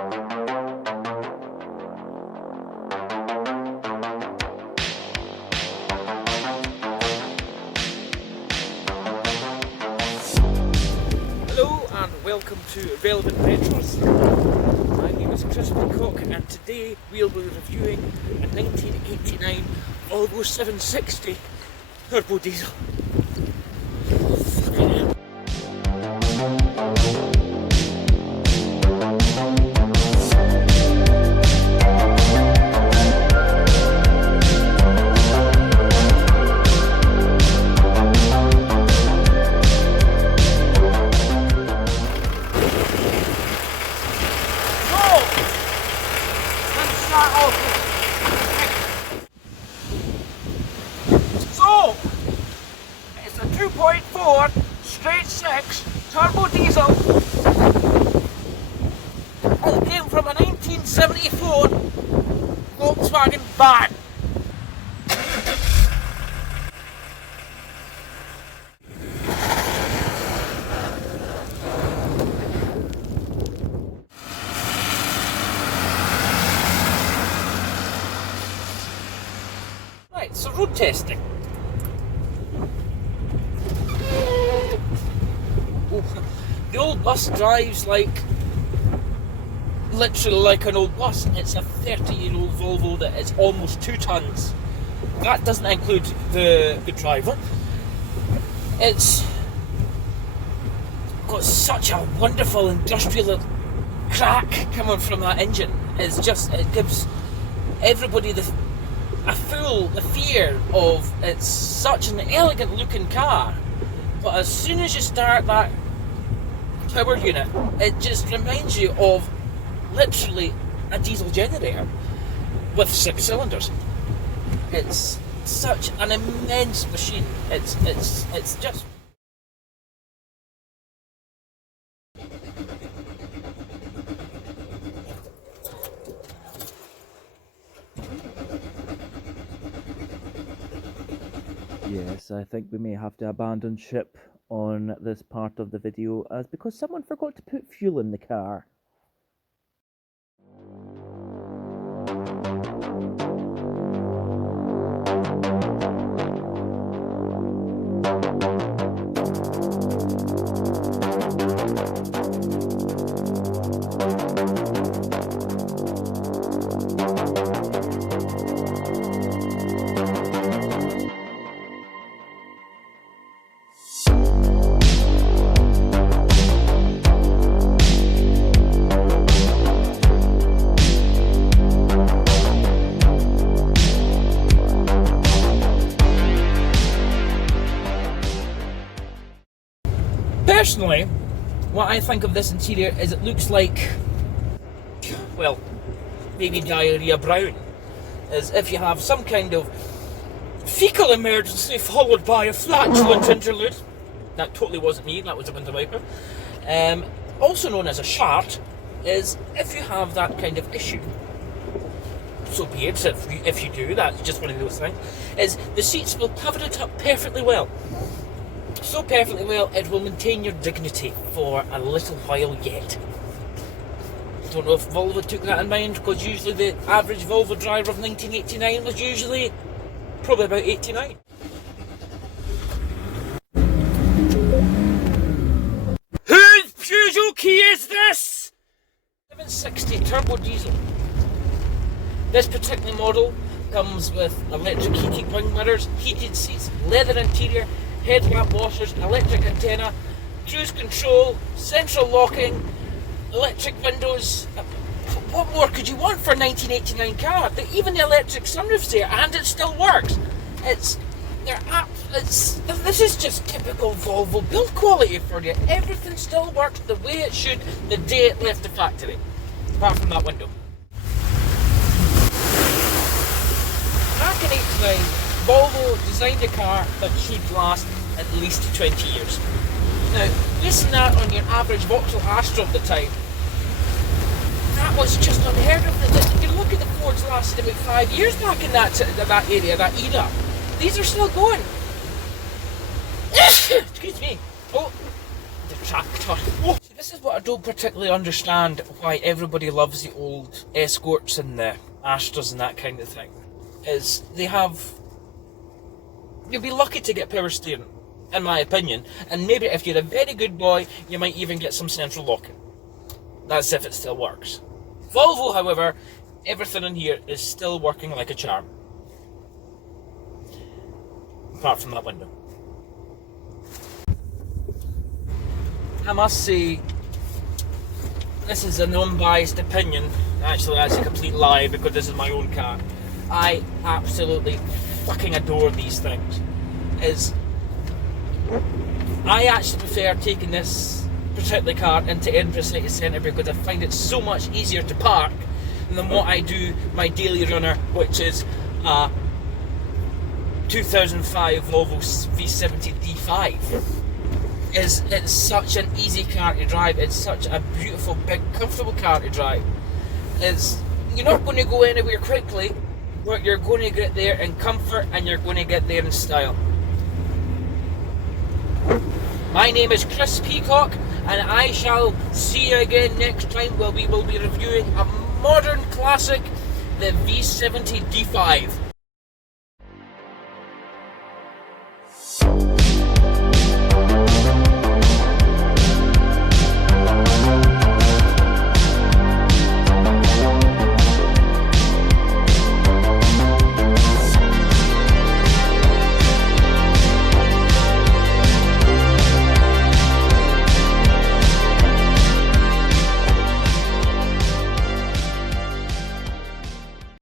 Hello and welcome to Relevant Retros. My name is Peacock and today we'll be reviewing a 1989 Volvo 760 turbo diesel. So, it's a 2.4 straight 6 turbo diesel. It came from a 1974 Volkswagen van. Right, so road testing. The old bus drives literally like an old bus. It's a 30-year-old Volvo that is almost 2 tons. That doesn't include the driver. It's got such a wonderful industrial crack coming from that engine. It gives everybody the fear of it's such an elegant looking car, but as soon as you start that power unit, it just reminds you of literally a diesel generator with 6 cylinders. It's such an immense machine. It's just Yes, I think we may have to abandon ship on this part of the video as because someone forgot to put fuel in the car. personally, what I think of this interior is it looks like, well, maybe diarrhea brown. As if you have some kind of fecal emergency followed by a flatulent interlude. That totally wasn't me, that was a window wiper. Also known as a shart, is if you have that kind of issue. So be it, if you do, that's just one of those things, is the seats will cover it up perfectly well. So perfectly well, it will maintain your dignity for a little while yet. I don't know if Volvo took that in mind, because usually the average Volvo driver of 1989 was usually probably about 89. Whose Peugeot key is this? 760 turbo diesel. This particular model comes with electric heated wing mirrors, heated seats, leather interior, headlamp washers, electric antenna, cruise control, central locking, electric windows. What more could you want for a 1989 car? Even the electric sunroof's there, and it still works. This is just typical Volvo build quality for you. Everything still works the way it should the day it left the factory, apart from that window. Back in '89, Volvo designed a car that should last at least 20 years. Now, basing that on your average Vauxhall Astra of the time, that was just unheard of. If you look at the Fords lasted about 5 years back in that area, that era. These are still going. Excuse me. Oh, the tractor. Oh, This is what I don't particularly understand, why everybody loves the old Escorts and the Astras and that kind of thing. Is they have... You'll be lucky to get power steering, in my opinion. And maybe if you're a very good boy, you might even get some central locking. That's if it still works. Volvo, however, everything in here is still working like a charm. Apart from that window. I must say, this is an unbiased opinion. Actually, that's a complete lie because this is my own car. I absolutely fucking adore these things. I actually prefer taking this particular car into Edinburgh City Centre because I find it so much easier to park than what I do my daily runner, which is a 2005 Volvo V70 D5. It's such an easy car to drive. It's such a beautiful, big, comfortable car to drive. You're not going to go anywhere quickly, but you're going to get there in comfort and you're going to get there in style. My name is Chris Peacock, and I shall see you again next time where we will be reviewing a modern classic, the V70 D5.